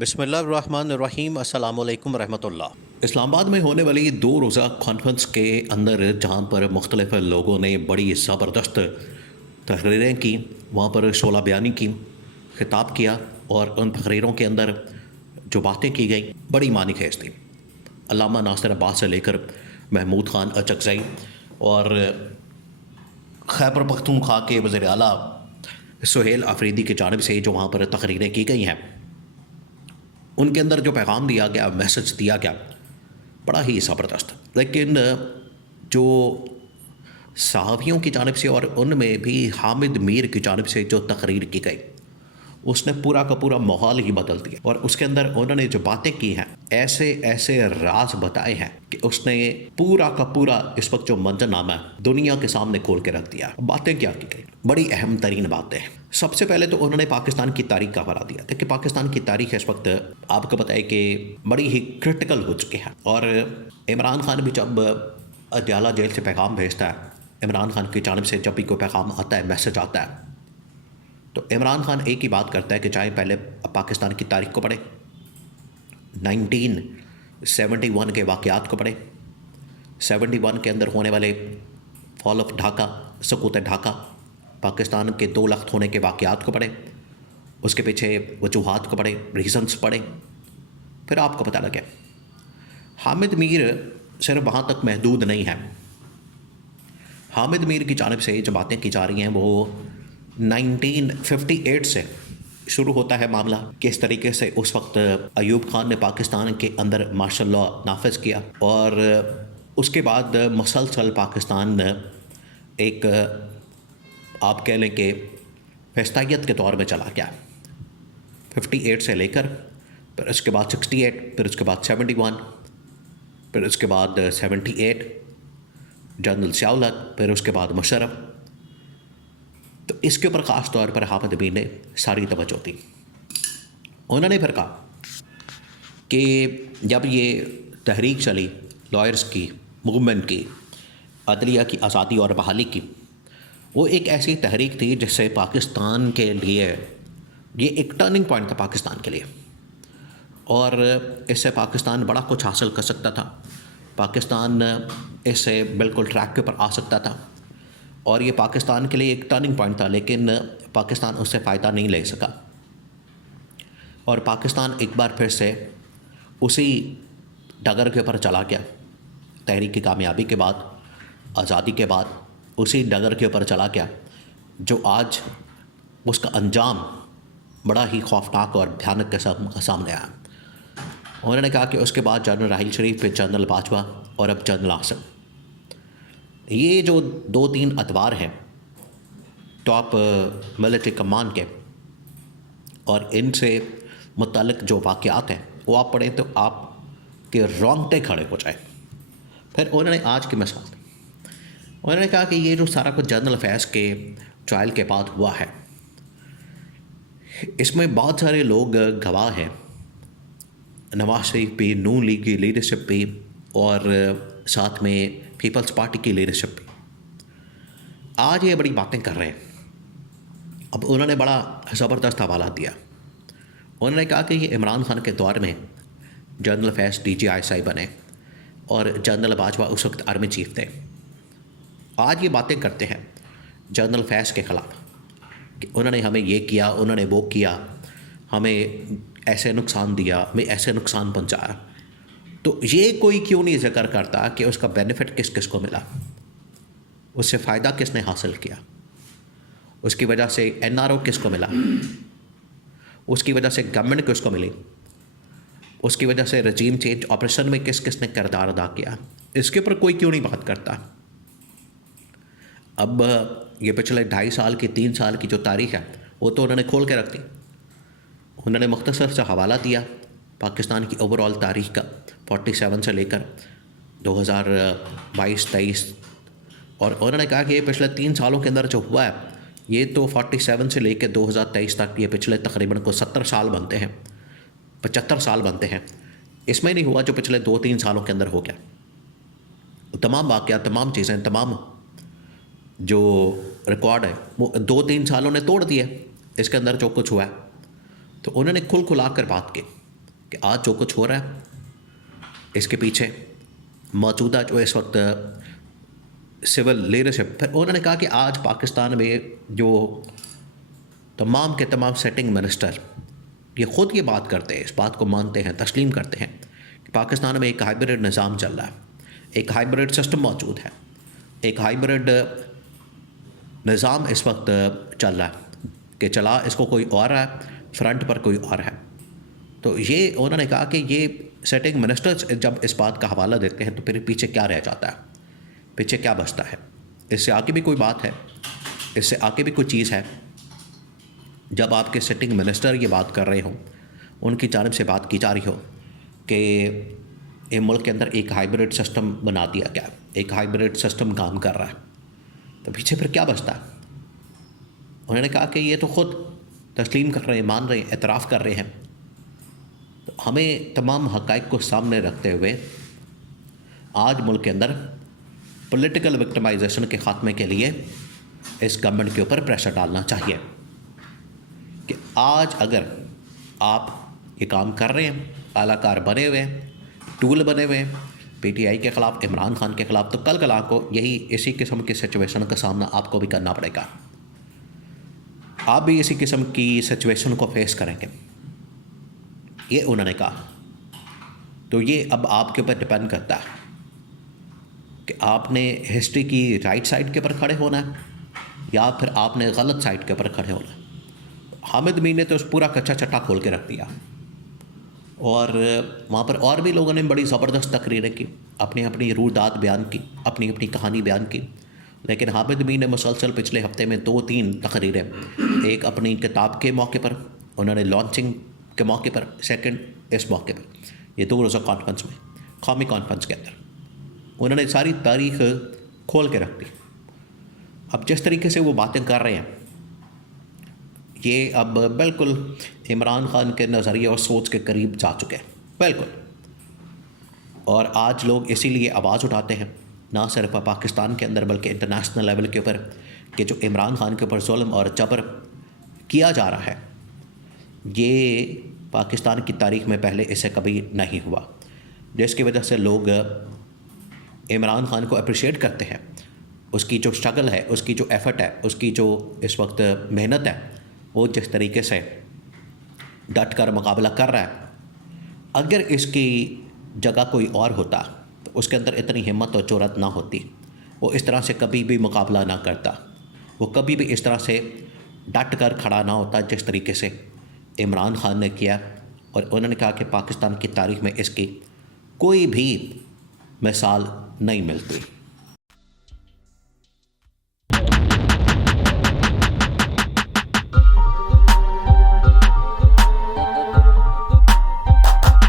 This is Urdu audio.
بسم اللہ الرحمن الرحیم۔ السلام علیکم ورحمۃ اللہ۔ اسلام آباد میں ہونے والی 2 روزہ کانفرنس کے اندر جہاں پر مختلف لوگوں نے بڑی زبردست تقریریں کی، وہاں پر شعلہ بیانی کی، خطاب کیا، اور ان تقریروں کے اندر جو باتیں کی گئیں بڑی معنی خیز تھیں۔ علامہ ناصر عباس سے لے کر محمود خان اچکزئی اور خیبر پختونخوا کے وزیر اعلیٰ سہیل آفریدی کی جانب سے جو وہاں پر تقریریں کی گئی ہیں، ان کے اندر جو پیغام دیا گیا، میسج دیا گیا، بڑا ہی زبردست۔ لیکن جو صحافیوں کی جانب سے اور ان میں بھی حامد میر کی جانب سے جو تقریر کی گئی، اس نے پورا کا پورا ماحول ہی بدل دیا، اور اس کے اندر انہوں نے جو باتیں کی ہیں، ایسے راز بتائے ہیں کہ اس نے پورا کا پورا اس وقت جو منظرنامہ ہے دنیا کے سامنے کھول کے رکھ دیا۔ باتیں کیا کی گئی، بڑی اہم ترین باتیں ہیں۔ سب سے پہلے تو انہوں نے پاکستان کی تاریخ کا حوالہ دیا کہ پاکستان کی تاریخ اس وقت آپ کو بتائے کہ بڑی ہی کرٹیکل ہو چکی ہے، اور عمران خان بھی جب اڈیالہ جیل سے پیغام بھیجتا ہے، عمران خان کی جانب سے جب بھی کوئی پیغام آتا ہے، میسج آتا ہے، تو عمران خان ایک ہی بات کرتا ہے کہ چاہے پہلے پاکستان کی تاریخ کو پڑھیں، 1971 کے واقعات کو پڑھیں، 71 کے اندر ہونے والے فال آف ڈھاکہ، سقوط ڈھاکہ، پاکستان کے 2 لخت ہونے کے واقعات کو پڑھیں، اس کے پیچھے وجوہات کو پڑھیں، ریزنس پڑھیں، پھر آپ کو پتہ لگے۔ حامد میر صرف وہاں تک محدود نہیں ہے۔ حامد میر کی جانب سے جو باتیں کی جا رہی ہیں وہ 1958 سے شروع ہوتا ہے معاملہ، کس طریقے سے اس وقت ایوب خان نے پاکستان کے اندر مارشل لا نافذ کیا، اور اس کے بعد مسلسل پاکستان ایک آپ کہہ لیں کہ فیصدائیت کے دور میں چلا گیا، 58 سے لے کر پھر اس کے بعد 68، پھر اس کے بعد 71، پھر اس کے بعد 78 جنرل ضیاء الحق، پھر اس کے بعد مشرف۔ تو اس کے اوپر خاص طور پر حامد میر نے ساری توجہ دی۔ انہوں نے پھر کہا کہ جب یہ تحریک چلی لائرز کی، موومنٹ کی، عدلیہ کی آزادی اور بحالی کی، وہ ایک ایسی تحریک تھی جس سے پاکستان کے لیے یہ ایک ٹرننگ پوائنٹ تھا پاکستان کے لیے، اور اس سے پاکستان بڑا کچھ حاصل کر سکتا تھا، پاکستان اس سے بالکل ٹریک کے اوپر آ سکتا تھا، اور یہ پاکستان کے لیے ایک ٹرننگ پوائنٹ تھا، لیکن پاکستان اس سے فائدہ نہیں لے سکا، اور پاکستان ایک بار پھر سے اسی ڈگر کے اوپر چلا گیا۔ تحریک کی کامیابی کے بعد، آزادی کے بعد اسی ڈگر کے اوپر چلا گیا، جو آج اس کا انجام بڑا ہی خوفناک اور بھیانک کے سامنے آیا۔ انہوں نے کہا کہ اس کے بعد جنرل راحیل شریف، پھر جنرل باجوہ، اور اب جنرل عاصم، یہ جو 2-3 ادوار ہیں ٹاپ ملٹری کمان کے، اور ان سے متعلق جو واقعات ہیں وہ آپ پڑھیں تو آپ کے رونگٹے کھڑے ہو جائیں۔ پھر انہوں نے آج کی مثال دی۔ انہوں نے کہا کہ یہ جو سارا کچھ جنرل افیئرز کے ٹرائل کے بعد ہوا ہے، اس میں بہت سارے لوگ گواہ ہیں، نواز شریف بھی، نون لیگ کی لیڈرشپ بھی، اور ساتھ میں پیپلز پارٹی کی لیڈرشپ بھی آج یہ بڑی باتیں کر رہے ہیں۔ اب انہوں نے بڑا زبردست حوالہ دیا۔ انہوں نے کہا کہ یہ عمران خان کے دور میں جنرل افیئرز DGI بنے، اور جنرل باجوہ اس وقت آرمی چیف تھے، آج یہ باتیں کرتے ہیں جنرل افیئرز کے خلاف کہ انہوں نے ہمیں یہ کیا، انہوں نے وہ کیا، ہمیں ایسے نقصان دیا، ہمیں ایسے نقصان پہنچایا۔ تو یہ کوئی کیوں نہیں ذکر کرتا کہ اس کا بینیفٹ کس کس کو ملا، اس سے فائدہ کس نے حاصل کیا، اس کی وجہ سے NRO کس کو ملا، اس کی وجہ سے گورنمنٹ کس کو ملی، اس کی وجہ سے رجیم چینج آپریشن میں کس کس نے کردار ادا کیا، اس کے اوپر کوئی کیوں نہیں بات کرتا۔ اب یہ پچھلے 2.5 سال کی، 3 سال کی جو تاریخ ہے وہ تو انہوں نے کھول کے رکھ دی۔ انہوں نے مختصر سا حوالہ دیا پاکستان کی اوور آل تاریخ کا، 47 سے لے کر 2022-23، اور انہوں نے کہا کہ یہ پچھلے 3 سالوں کے اندر جو ہوا ہے، یہ تو 47 سے لے کے 2023 تک، یہ پچھلے تقریباً کو 70 سال بنتے ہیں، 75 سال بنتے ہیں، اس میں نہیں ہوا جو پچھلے 2-3 سالوں کے اندر ہو گیا۔ تمام واقعات، تمام چیزیں، تمام جو ریکارڈ ہے وہ 2-3 سالوں نے توڑ دیے، اس کے اندر جو کچھ ہوا ہے۔ تو انہوں نے کھل کھلا کر بات کی کہ آج جو کچھ ہو رہا ہے اس کے پیچھے موجودہ جو اس وقت سول لیڈرشپ، پھر انہوں نے کہا کہ آج پاکستان میں جو تمام کے تمام سیٹنگ منسٹر یہ خود یہ بات کرتے ہیں، اس بات کو مانتے ہیں، تسلیم کرتے ہیں کہ پاکستان میں ایک ہائبرڈ نظام چل رہا ہے، ایک ہائبرڈ سسٹم موجود ہے، ایک ہائبرڈ نظام اس وقت چل رہا ہے کہ چلا اس کو کوئی اور ہے، فرنٹ پر کوئی اور ہے۔ تو یہ انہوں نے کہا کہ یہ سیٹنگ منسٹرز جب اس بات کا حوالہ دیتے ہیں تو پھر پیچھے کیا رہ جاتا ہے، پیچھے کیا بچتا ہے؟ اس سے آگے بھی کوئی بات ہے، اس سے آگے بھی کوئی چیز ہے۔ جب آپ کے سیٹنگ منسٹر یہ بات کر رہے ہوں، ان کی جانب سے بات کی جا رہی ہو کہ یہ ملک کے اندر ایک ہائبرڈ سسٹم بنا دیا گیا، ایک ہائبرڈ سسٹم کام کر رہا ہے، تو پیچھے پھر کیا بچتا ہے؟ انہوں نے کہا کہ یہ تو خود تسلیم کر رہے ہیں، مان رہے ہیں، اعتراف کر رہے ہیں۔ تو ہمیں تمام حقائق کو سامنے رکھتے ہوئے آج ملک کے اندر پولیٹیکل وکٹمائزیشن کے خاتمے کے لیے اس گورنمنٹ کے اوپر پریشر ڈالنا چاہیے کہ آج اگر آپ یہ کام کر رہے ہیں، اعلیٰ کار بنے ہوئے ہیں، ٹول بنے ہوئے ہیں پی ٹی آئی کے خلاف، عمران خان کے خلاف، تو کل کل کو یہی اسی قسم کی سچویشن کا سامنا آپ کو بھی کرنا پڑے گا، آپ بھی اسی قسم کی سچویشن کو فیس کریں گے، یہ انہوں نے کہا۔ تو یہ اب آپ کے اوپر ڈپینڈ کرتا ہے کہ آپ نے ہسٹری کی رائٹ سائڈ کے اوپر کھڑے ہونا ہے یا پھر آپ نے غلط سائڈ کے اوپر کھڑے ہونا ہے۔ حامد میر نے تو اس پورا کچا چٹا کھول کے رکھ دیا، اور وہاں پر اور بھی لوگوں نے بڑی زبردست تقریریں کی، اپنی اپنی رویداد بیان کی، اپنی اپنی کہانی بیان کی، لیکن حامد میر نے مسلسل پچھلے ہفتے میں 2-3 تقریریں، ایک اپنی کتاب کے موقع پر انہوں نے لانچنگ کے موقع پر، سیکنڈ اس موقع پر، یہ 2 روزہ کانفرنس میں، قومی کانفرنس کے اندر انہوں نے ساری تاریخ کھول کے رکھ دی۔ اب جس طریقے سے وہ باتیں کر رہے ہیں یہ اب بالکل عمران خان کے نظریے اور سوچ کے قریب جا چکے ہیں، بالکل۔ اور آج لوگ اسی لیے آواز اٹھاتے ہیں، نہ صرف پاکستان کے اندر بلکہ انٹرنیشنل لیول کے اوپر، کہ جو عمران خان کے اوپر ظلم اور جبر کیا جا رہا ہے یہ پاکستان کی تاریخ میں پہلے اسے کبھی نہیں ہوا، جس کی وجہ سے لوگ عمران خان کو اپریشیٹ کرتے ہیں، اس کی جو اسٹرگل ہے، اس کی جو ایفرٹ ہے، اس کی جو اس وقت محنت ہے، وہ جس طریقے سے ڈٹ کر مقابلہ کر رہا ہے۔ اگر اس کی جگہ کوئی اور ہوتا تو اس کے اندر اتنی ہمت اور جرأت نہ ہوتی، وہ اس طرح سے کبھی بھی مقابلہ نہ کرتا، وہ کبھی بھی اس طرح سے ڈٹ کر کھڑا نہ ہوتا جس طریقے سے عمران خان نے کیا۔ اور انہوں نے کہا کہ پاکستان کی تاریخ میں اس کی کوئی بھی مثال نہیں ملتی۔